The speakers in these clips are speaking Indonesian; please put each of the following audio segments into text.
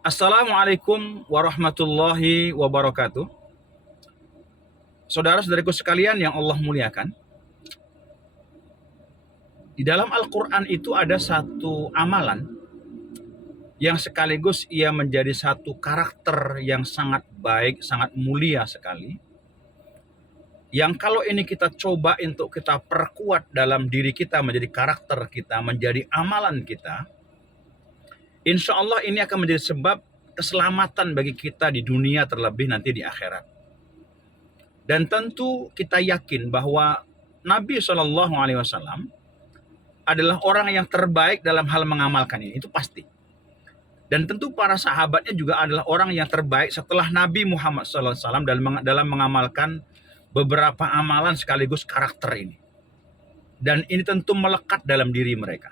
Assalamualaikum warahmatullahi wabarakatuh. Saudara-saudariku sekalian yang Allah muliakan, di dalam Al-Quran itu ada satu amalan yang sekaligus ia menjadi satu karakter yang sangat baik, sangat mulia sekali. Yang kalau ini kita coba untuk kita perkuat dalam diri kita, menjadi karakter kita, menjadi amalan kita, insya Allah ini akan menjadi sebab keselamatan bagi kita di dunia, terlebih nanti di akhirat. Dan tentu kita yakin bahwa Nabi SAW adalah orang yang terbaik dalam hal mengamalkan ini, itu pasti. Dan tentu para sahabatnya juga adalah orang yang terbaik setelah Nabi Muhammad SAW dalam mengamalkan beberapa amalan sekaligus karakter ini. Dan ini tentu melekat dalam diri mereka.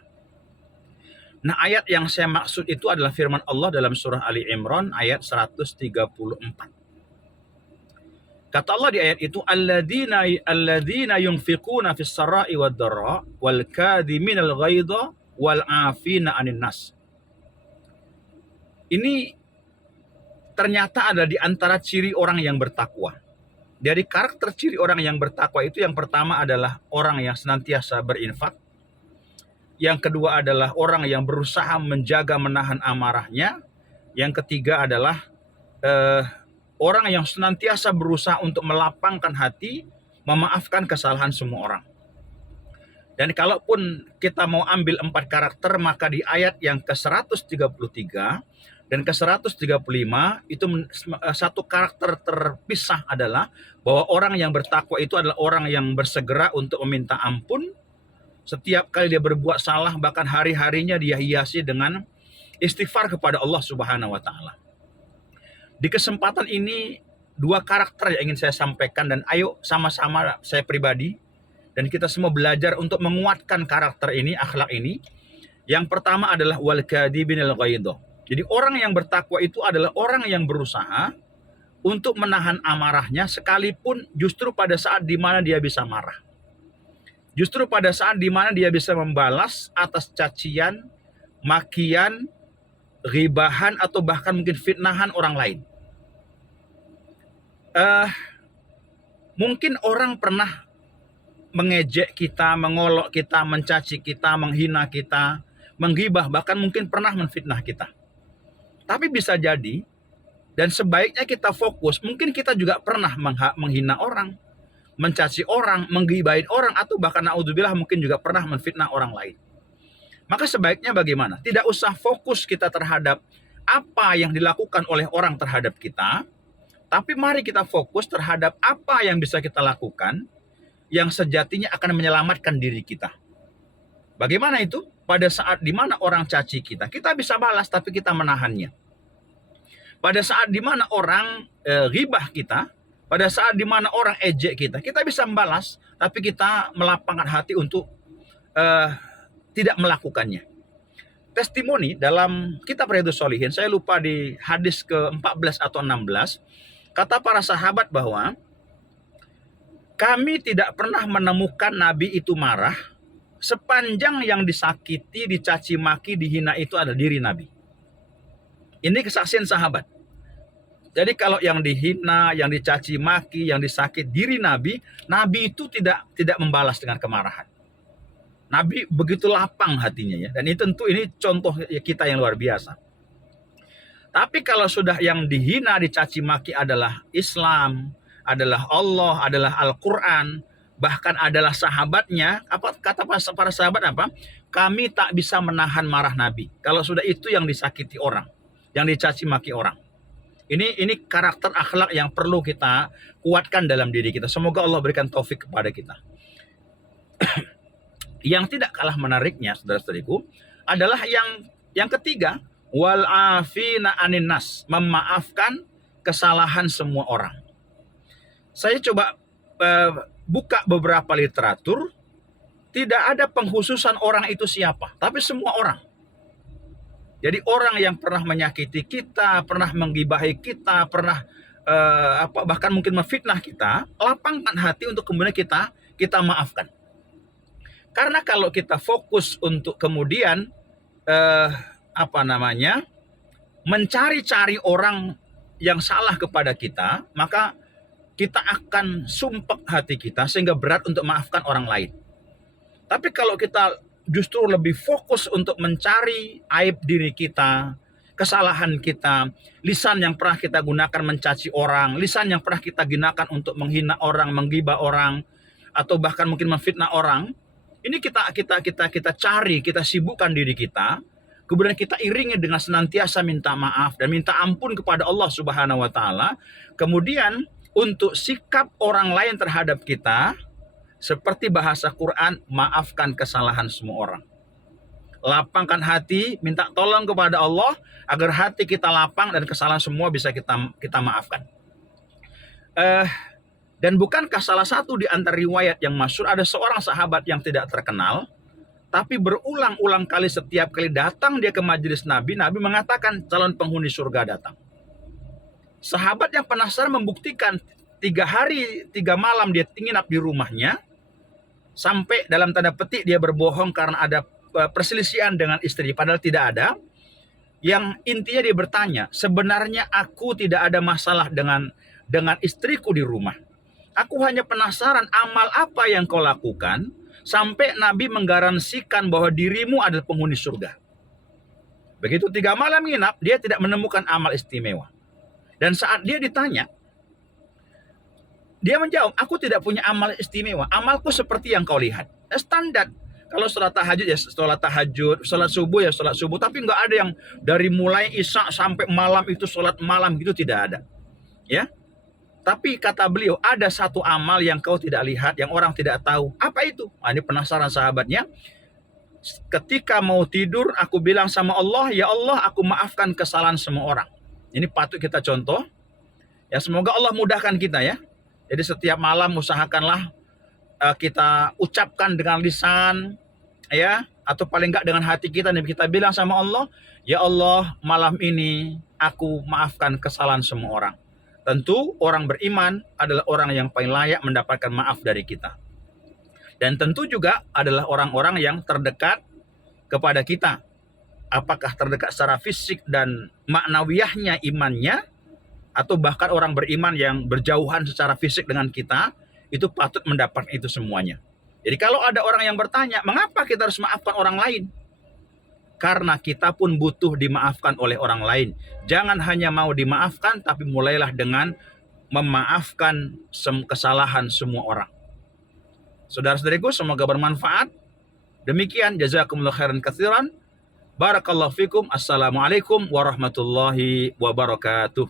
Nah, ayat yang saya maksud itu adalah firman Allah dalam surah Ali Imran ayat 134. Kata Allah di ayat itu, alladzina yunfiquna fis sarai wad dharra wal kadhiminal ghaidha wal 'afina 'anil nas. Ini ternyata ada di antara ciri orang yang bertakwa. Dari karakter ciri orang yang bertakwa itu, yang pertama adalah orang yang senantiasa berinfak. Yang kedua adalah orang yang berusaha menjaga menahan amarahnya. Yang ketiga adalah orang yang senantiasa berusaha untuk melapangkan hati, memaafkan kesalahan semua orang. Dan kalaupun kita mau ambil 4 karakter, maka di ayat yang ke-133 dan ke-135 itu satu karakter terpisah adalah bahwa orang yang bertakwa itu adalah orang yang bersegera untuk meminta ampun setiap kali dia berbuat salah, bahkan hari-harinya dia hiasi dengan istighfar kepada Allah Subhanahu wa taala. Di kesempatan ini 2 karakter yang ingin saya sampaikan, dan ayo sama-sama saya pribadi dan kita semua belajar untuk menguatkan karakter ini, akhlak ini. Yang pertama adalah wal kadhibinal ghaidha. Jadi orang yang bertakwa itu adalah orang yang berusaha untuk menahan amarahnya, sekalipun justru pada saat di mana dia bisa marah. Justru pada saat di mana dia bisa membalas atas cacian, makian, ghibahan, atau bahkan mungkin fitnahan orang lain. Mungkin orang pernah mengejek kita, mengolok kita, mencaci kita, menghina kita, menggibah, bahkan mungkin pernah menfitnah kita. Tapi bisa jadi, dan sebaiknya kita fokus, mungkin kita juga pernah menghina orang, mencaci orang, menggibahin orang, atau bahkan naudzubillah mungkin juga pernah menfitnah orang lain. Maka sebaiknya bagaimana? Tidak usah fokus kita terhadap apa yang dilakukan oleh orang terhadap kita, tapi mari kita fokus terhadap apa yang bisa kita lakukan yang sejatinya akan menyelamatkan diri kita. Bagaimana itu? Pada saat di mana orang caci kita, kita bisa balas tapi kita menahannya. Pada saat di mana orang ghibah kita, pada saat di mana orang ejek kita, kita bisa membalas tapi kita melapangkan hati untuk tidak melakukannya. Testimoni dalam kitab Riyadhus Shalihin, saya lupa di hadis ke-14 atau 16, kata para sahabat bahwa kami tidak pernah menemukan Nabi itu marah sepanjang yang disakiti, dicaci maki, dihina itu adalah diri Nabi. Ini kesaksian sahabat. Jadi kalau yang dihina, yang dicaci maki, yang disakiti diri Nabi, Nabi itu tidak membalas dengan kemarahan. Nabi begitu lapang hatinya ya. Dan ini tentu ini contoh kita yang luar biasa. Tapi kalau sudah yang dihina, dicaci maki adalah Islam, adalah Allah, adalah Al-Quran, bahkan adalah sahabatnya, apa kata para sahabat apa? Kami tak bisa menahan marah Nabi. Kalau sudah itu yang disakiti orang, yang dicaci maki orang. Ini karakter akhlak yang perlu kita kuatkan dalam diri kita. Semoga Allah berikan taufik kepada kita. Yang tidak kalah menariknya, saudara-saudariku, adalah yang ketiga, wal afina anin nas, memaafkan kesalahan semua orang. Saya coba buka beberapa literatur, tidak ada pengkhususan orang itu siapa, tapi semua orang. Jadi orang yang pernah menyakiti kita, pernah menggibahi kita, pernah bahkan mungkin memfitnah kita, lapangkan hati untuk kemudian kita maafkan. Karena kalau kita fokus untuk kemudian mencari-cari orang yang salah kepada kita, maka kita akan sumpek hati kita sehingga berat untuk maafkan orang lain. Tapi kalau kita justru lebih fokus untuk mencari aib diri kita, kesalahan kita, lisan yang pernah kita gunakan mencaci orang, lisan yang pernah kita gunakan untuk menghina orang, menggibah orang, atau bahkan mungkin memfitnah orang, ini kita cari, kita sibukkan diri kita, kemudian kita iringi dengan senantiasa minta maaf dan minta ampun kepada Allah Subhanahu wa taala. Kemudian untuk sikap orang lain terhadap kita, seperti bahasa Quran, maafkan kesalahan semua orang. Lapangkan hati, minta tolong kepada Allah agar hati kita lapang dan kesalahan semua bisa kita maafkan. Dan bukankah salah satu di antara riwayat yang masyhur, ada seorang sahabat yang tidak terkenal, tapi berulang-ulang kali setiap kali datang dia ke majelis Nabi, Nabi mengatakan calon penghuni surga datang. Sahabat yang penasaran membuktikan 3 hari 3 malam dia nginap di rumahnya, sampai dalam tanda petik dia berbohong karena ada perselisihan dengan istri, padahal tidak ada. Yang intinya dia bertanya, sebenarnya aku tidak ada masalah dengan istriku di rumah. Aku hanya penasaran amal apa yang kau lakukan sampai Nabi menggaransikan bahwa dirimu adalah penghuni surga. Begitu 3 malam nginap, dia tidak menemukan amal istimewa. Dan saat dia ditanya, dia menjawab, aku tidak punya amal istimewa. Amalku seperti yang kau lihat. Standar. Kalau sholat tahajud ya sholat tahajud, sholat subuh ya sholat subuh. Tapi nggak ada yang dari mulai isya sampai malam itu sholat malam gitu, tidak ada. Ya. Tapi kata beliau, ada satu amal yang kau tidak lihat, yang orang tidak tahu. Apa itu? Nah, ini penasaran sahabatnya. Ketika mau tidur, aku bilang sama Allah, ya Allah, aku maafkan kesalahan semua orang. Ini patut kita contoh. Ya, semoga Allah mudahkan kita ya. Jadi setiap malam usahakanlah kita ucapkan dengan lisan, ya, atau paling enggak dengan hati kita, dan kita bilang sama Allah, ya Allah, malam ini aku maafkan kesalahan semua orang. Tentu orang beriman adalah orang yang paling layak mendapatkan maaf dari kita. Dan tentu juga adalah orang-orang yang terdekat kepada kita. Apakah terdekat secara fisik dan maknawiyahnya imannya, atau bahkan orang beriman yang berjauhan secara fisik dengan kita, itu patut mendapat itu semuanya. Jadi kalau ada orang yang bertanya, mengapa kita harus maafkan orang lain? Karena kita pun butuh dimaafkan oleh orang lain. Jangan hanya mau dimaafkan, tapi mulailah dengan memaafkan kesalahan semua orang. Saudara-saudariku, semoga bermanfaat. Demikian, jazakumullah khairan katsiran. Barakallahu fikum. Assalamualaikum warahmatullahi wabarakatuh.